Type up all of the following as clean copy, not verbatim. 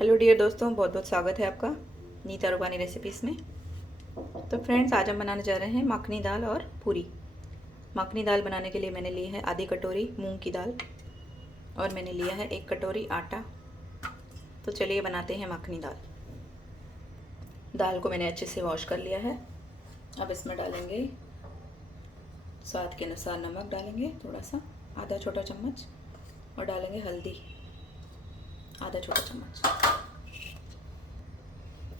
Hello dear दोस्तों, बहुत बहुत स्वागत है आपका नीता रुबानी रेसिपीज़ में। तो फ्रेंड्स, आज हम बनाने जा रहे हैं मखनी दाल और पूरी। मखनी दाल बनाने के लिए मैंने ली है आधी कटोरी मूंग की दाल और मैंने लिया है 1 कटोरी आटा। तो चलिए बनाते हैं मखनी दाल। दाल को मैंने अच्छे से वॉश कर लिया है। अब इसमें डालेंगे स्वाद के अनुसार नमक, डालेंगे थोड़ा सा, आधा छोटा चम्मच, और डालेंगे हल्दी आधा छोटा चम्मच,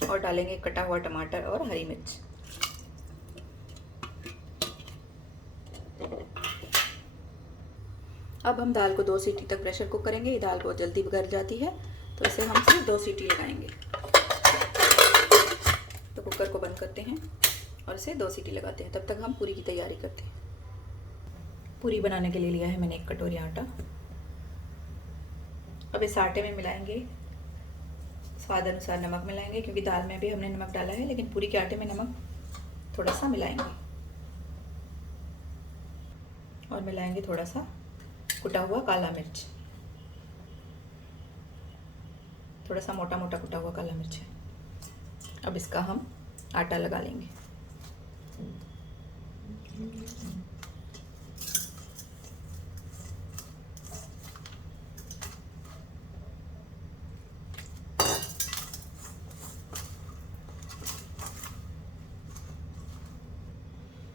और डालेंगे कटा हुआ टमाटर और हरी मिर्च। अब हम दाल को 2 सीटी तक प्रेशर कुक करेंगे। ये दाल बहुत जल्दी गल जाती है, तो इसे हम सिर्फ 2 सीटी लगाएंगे। तो कुकर को बंद करते हैं और इसे 2 सीटी लगाते हैं। तब तक हम पूरी की तैयारी करते हैं। पूरी बनाने के लिए लिया है मैंने 1 कटोरी आटा। अब इस आटे में मिलाएंगे स्वाद अनुसार नमक मिलाएंगे, क्योंकि दाल में भी हमने नमक डाला है, लेकिन पूरी के आटे में नमक थोड़ा सा मिलाएंगे। और मिलाएंगे थोड़ा सा कुटा हुआ काला मिर्च, थोड़ा सा मोटा मोटा कुटा हुआ काला मिर्च है। अब इसका हम आटा लगा लेंगे।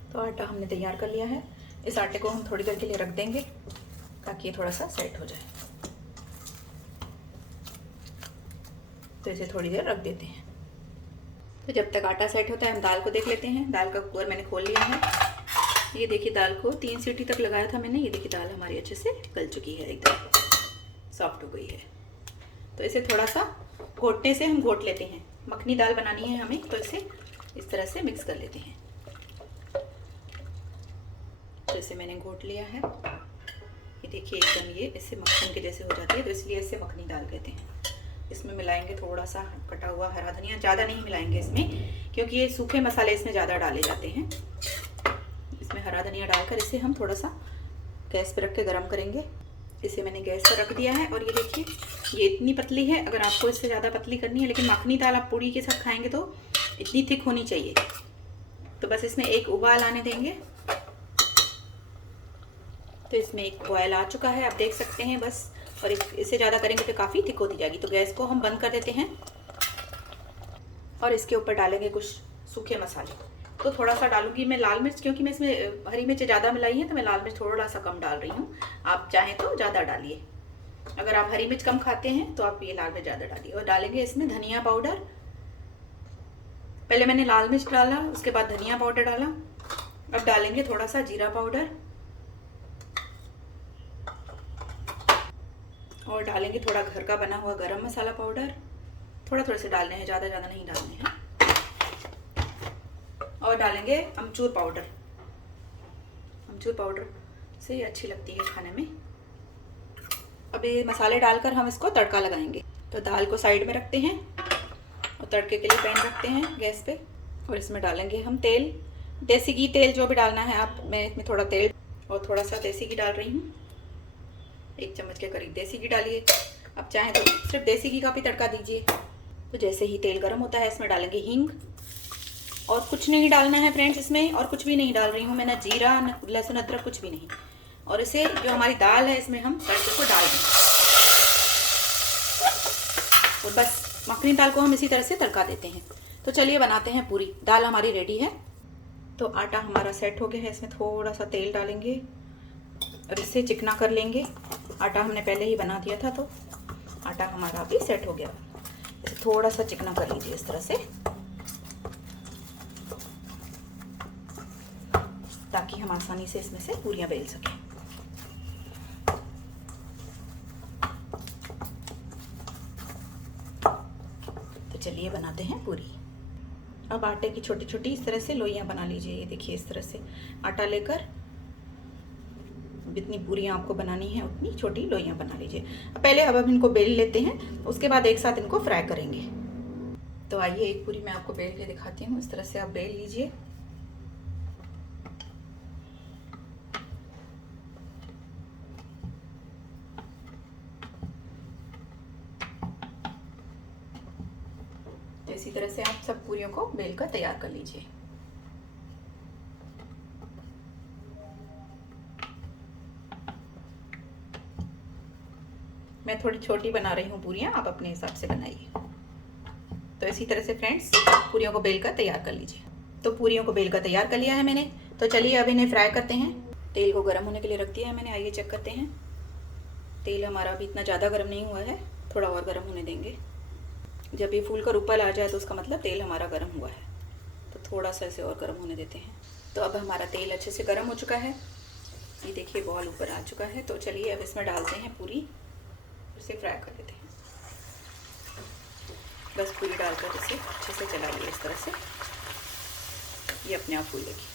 तो आटा हमने तैयार कर लिया है। इस आटे को हम थोड़ी देर के लिए रख देंगे ताकि ये थोड़ा सा सेट हो जाए। तो इसे थोड़ी देर रख देते हैं। तो जब तक आटा सेट होता है हम दाल को देख लेते हैं। दाल का कुकर मैंने खोल लिया है। ये देखिए, दाल को 3 सीटी तक लगाया था मैंने। ये देखिए, दाल हमारी अच्छे से गल चुकी है, एकदम सॉफ्ट हो गई है। तो इसे थोड़ा सा घोटने से हम घोट लेते हैं। मखनी दाल बनानी है हमें, तो इसे इस तरह से मिक्स कर लेते हैं। तो इसे मैंने घोट लिया है। ये देखिए, एकदम ये इससे मक्खन के जैसे हो जाती है, तो इसलिए इसे मखनी दाल कहते हैं। इसमें मिलाएंगे थोड़ा सा कटा हुआ हरा धनिया। ज़्यादा नहीं मिलाएंगे इसमें, क्योंकि ये सूखे मसाले इसमें ज़्यादा डाले जाते हैं। इसमें हरा धनिया डालकर इसे हम थोड़ा सा गैस पर रख के गर्म करेंगे। इसे मैंने गैस पर रख दिया है। और ये देखिए, ये इतनी पतली है। अगर आपको इससे ज़्यादा पतली करनी है, लेकिन मखनी दाल आप पूड़ी के साथ खाएंगे तो इतनी थिक होनी चाहिए। तो बस इसमें एक उबाल आने देंगे। तो इसमें एक बॉयल आ चुका है, आप देख सकते हैं बस। और इससे ज़्यादा करेंगे तो काफ़ी थिक होती जाएगी। तो गैस को हम बंद कर देते हैं और इसके ऊपर डालेंगे कुछ सूखे मसाले। तो थोड़ा सा डालूंगी मैं लाल मिर्च, क्योंकि मैं इसमें हरी मिर्च ज़्यादा मिलाई है, तो मैं लाल मिर्च थोड़ा सा कम डाल रही हूँ। आप चाहें तो ज़्यादा डालिए। अगर आप हरी मिर्च कम खाते हैं तो आप ये लाल मिर्च ज़्यादा डालिए। और डालेंगे इसमें धनिया पाउडर। पहले मैंने लाल मिर्च डाला, उसके बाद धनिया पाउडर डाला। अब डालेंगे थोड़ा सा जीरा पाउडर, और डालेंगे थोड़ा घर का बना हुआ गरम मसाला पाउडर। थोड़ा थोड़ा से डालने हैं, ज़्यादा ज़्यादा नहीं डालने हैं। और डालेंगे अमचूर पाउडर। अमचूर पाउडर से अच्छी लगती है खाने में। अब ये मसाले डालकर हम इसको तड़का लगाएंगे। तो दाल को साइड में रखते हैं और तड़के के लिए पैन रखते हैं गैस पे। और इसमें डालेंगे हम तेल, देसी घी, तेल जो भी डालना है आप। मैं इसमें थोड़ा तेल और थोड़ा सा देसी घी डाल रही हूँ। 1 चम्मच के करीब देसी घी डालिए। अब चाहें तो सिर्फ देसी घी का भी तड़का दीजिए। तो जैसे ही तेल गर्म होता है, इसमें डालेंगे हींग। और कुछ नहीं डालना है फ्रेंड्स इसमें, और कुछ भी नहीं डाल रही हूँ मैं, ना जीरा, ना लहसुन अदरक, कुछ भी नहीं। और इसे जो हमारी दाल है इसमें हम तड़के को डाल देंगे। और बस मखनी दाल को हम इसी तरह से तड़का देते हैं। तो चलिए बनाते हैं पूरी। दाल हमारी रेडी है। तो आटा हमारा सेट हो गया है। इसमें थोड़ा सा तेल डालेंगे और इसे चिकना कर लेंगे। आटा हमने पहले ही बना दिया था, तो आटा हमारा अभी सेट हो गया। इसे थोड़ा सा चिकना कर लीजिए इस तरह से, ताकि हम आसानी से इसमें से पूरियां बेल सकें। तो चलिए बनाते हैं पूरी। अब आटे की छोटी छोटी इस तरह से लोइयां बना लीजिए। ये देखिए, इस तरह से आटा लेकर जितनी पूरियां आपको बनानी है उतनी छोटी लोइयां बना लीजिए। पहले अब हम इनको बेल लेते हैं, उसके बाद एक साथ इनको फ्राई करेंगे। तो आइए, एक पूरी मैं आपको बेल के दिखाती हूँ। इस तरह से आप बेल लीजिए। इसी तरह से आप सब पूरियों को बेल कर तैयार कर लीजिए। मैं थोड़ी छोटी बना रही हूँ पूरियाँ, आप अपने हिसाब से बनाइए। तो इसी तरह से फ्रेंड्स पूरियों को बेल कर तैयार कर लीजिए। तो पूरियों को बेल कर तैयार कर लिया है मैंने। तो चलिए अब इन्हें फ्राई करते हैं। तेल को गर्म होने के लिए रख दिया है मैंने, आइए चेक करते हैं। तेल हमारा अभी इतना ज़्यादा गर्म नहीं हुआ है, थोड़ा और गर्म होने देंगे। जब ये फूल कर ऊपर आ जाए तो उसका मतलब तेल हमारा गर्म हुआ है। तो थोड़ा सा इसे और गर्म होने देते हैं। तो अब हमारा तेल अच्छे से गर्म हो चुका है, ये देखिए बॉल ऊपर आ चुका है। तो चलिए अब इसमें डालते हैं पूरी, इसे फ्राई कर लेते हैं। बस पूरी डालकर इसे अच्छे से चलाइए इस तरह से, ये अपने आप फूलेगी।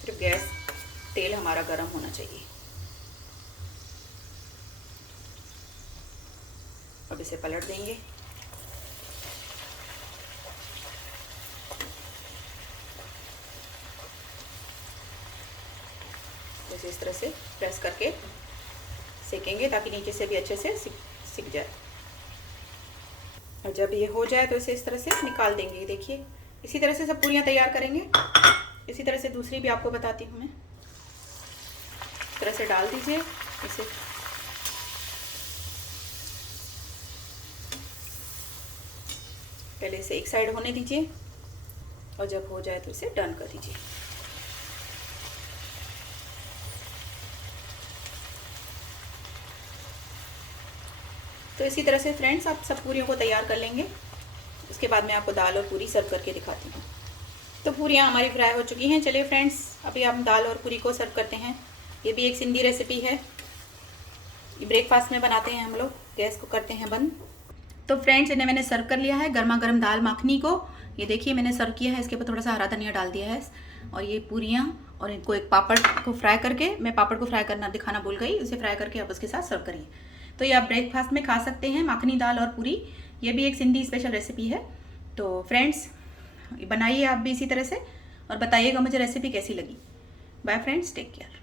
सिर्फ गैस तेल हमारा गर्म होना चाहिए। अब इसे पलट देंगे। जैसे इस तरह से प्रेस करके सेकेंगे ताकि नीचे से भी अच्छे से सिक जाए। और जब ये हो जाए तो इसे इस तरह से निकाल देंगे। देखिए इसी तरह से सब पूरियां तैयार करेंगे। इसी तरह से दूसरी भी आपको बताती हूँ मैं। इस तरह से डाल दीजिए इसे, पहले इसे एक साइड होने दीजिए और जब हो जाए तो इसे टर्न कर दीजिए। तो इसी तरह से फ्रेंड्स आप सब पूरियों को तैयार कर लेंगे। इसके बाद मैं आपको दाल और पूरी सर्व करके दिखाती हूँ। तो पूरियाँ हमारी फ्राई हो चुकी हैं। चलिए फ्रेंड्स अभी हम दाल और पूरी को सर्व करते हैं। ये भी एक सिंधी रेसिपी है, ये ब्रेकफास्ट में बनाते हैं हम लोग। गैस को करते हैं बंद। तो फ्रेंड्स इन्हें मैंने सर्व कर लिया है, गर्मा गर्म दाल मखनी को। ये देखिए मैंने सर्व किया है, इसके ऊपर थोड़ा सा हरा धनिया डाल दिया है। और ये पूरियाँ और इनको एक पापड़ को फ्राई करके, मैं पापड़ को फ्राई करना दिखाना भूल गई, उसे फ्राई करके आप उसके साथ सर्व करिए। तो ये आप ब्रेकफास्ट में खा सकते हैं, मखनी दाल और पूरी। ये भी एक सिंधी स्पेशल रेसिपी है। तो फ्रेंड्स बनाइए आप भी इसी तरह से और बताइएगा मुझे रेसिपी कैसी लगी। Bye friends, take care.